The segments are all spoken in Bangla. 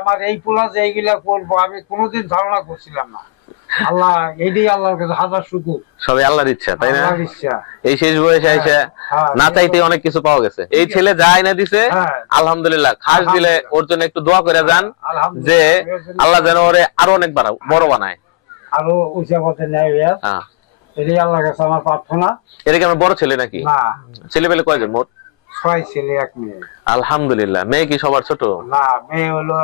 আমার এই পোলা যে এইগুলা করবো আমি কোনোদিন ধারণা করছিলাম না। আল্লাহ এইটাই আল্লাহর কাছে হাজার শুকর। সবই আল্লাহর ইচ্ছা, তাই না? আল্লাহর ইচ্ছা। এই শেষ বয়সে এসে না চাইতে অনেক কিছু পাওয়া গেছে। এই ছেলে যা এনে দিছে আলহামদুলিল্লাহ, খাস দিলে ওর জন্য একটু দোয়া করে যান যে আল্লাহ যেন ওরে আরো অনেক বড় বানায়, আরো উঁচা পথে নেয়। এটাই আল্লাহর কাছে আমার প্রার্থনা। এটা কি আমার বড় ছেলে নাকি? না, ছেলে পেলে কয়জন মোট? 6 ছেলে 1 মেয়ে। আলহামদুলিল্লাহ। মেয়ে কি সবার ছোট? না, মেয়ে হলো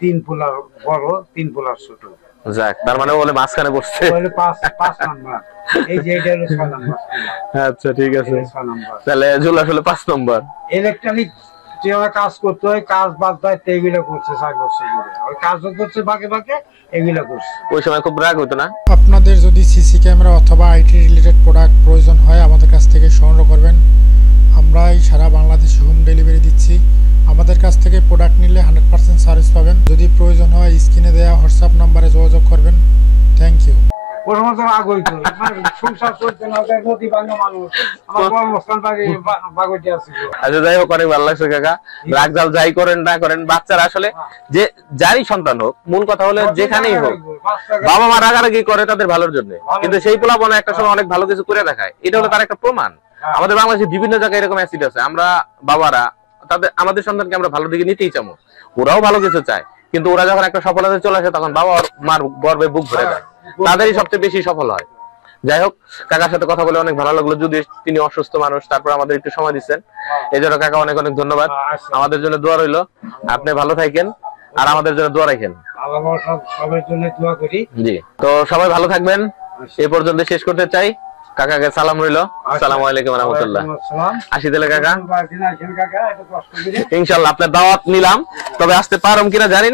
3 পোলার বড়, 3 পোলার ছোট। যাক, তার মানে বলে মাঝখানে বসছে। বলে 5 নাম্বার। এই যে এটা হলো 6 নাম্বার। আচ্ছা ঠিক আছে, 6 নাম্বার। তাহলে জুল আসলে 5 নম্বর। ইলেকট্রনিক যেভাবে কাজ করতে হয়, কাজ বাদ দায়িত্ব এগুলো করছে 4 বছর ধরে। ওই কাজও করছে বাকি এগুলো করছে। ওই সময় খুব রাগ হতো না? আপনাদের যদি সিসি ক্যামেরা অথবা আইটি রিলেটেড প্রোডাক্ট প্রয়োজন হয় আমাদের কাছ থেকে সংগ্রহ করবেন। আমরাই সারা বাংলাদেশে হোম ডেলিভারি দিচ্ছি। আমাদের কাছ থেকে প্রোডাক্ট নিলে 100% সার্ভিস পাবেন। যদি প্রয়োজন হয় স্ক্রিনে দেওয়া হোয়াটসঅ্যাপ নাম্বারে যোগাযোগ করবেন। Thank you. ওর মতো রাগ হইতো, সংসার করতে না, নদী ভাঙা মানুষ। আমার কর্মস্থান বাগটি আছে। আচ্ছা যাই হোক, অনেক ভালো লাগছে কাকা। রাগ জাল যাই করেন না করেন, বাচ্চারা আসলে যে যারই সন্তান হোক, মূল কথা হলো যেখানেই হোক বাবা মা রাগারাগি করে তাদের ভালোর জন্য, কিন্তু সেই পোলাপনে একটা সময় অনেক ভালো কিছু করে দেখায়। এটা হলো তার একটা প্রমাণ। আমাদের বাংলাদেশে বিভিন্ন জায়গায় এরকম অ্যাসিড আছে। আমরা বাবারা আমাদের সন্তানকে আমরা ভালো দিকে নিতেই চাবো, ওরাও ভালো কিছু চায়, কিন্তু ওরা যখন একটা সফলতা চলে আসে তখন বাবা মার গর্বে বুক ভরে যায়, তাদেরই সবচেয়ে বেশি সফল হয়। যাই হোক, কাকার সাথে কথা বলে অনেক ভালো লাগলো। যদি তিনি অসুস্থ মানুষ, তারপর আমাদের একটু সময় দিচ্ছেন, এই জন্য কাকা অনেক অনেক ধন্যবাদ। আমাদের জন্য দোয়া রইলো, আপনি ভালো থাকেন আর আমাদের জন্য দোয়া রাখেন। সবার জন্য দোয়া করি। জি, তো সবাই ভালো থাকবেন। এই পর্যন্ত শেষ করতে চাই। কাকাকে সালাম রইলো। আসসালামু আলাইকুম ওয়া রাহমাতুল্লাহ। আসি তাহলে কাকা, ইনশাআল্লাহ আপনার দাওয়াত নিলাম, তবে আসতে পারম কিনা জানি না।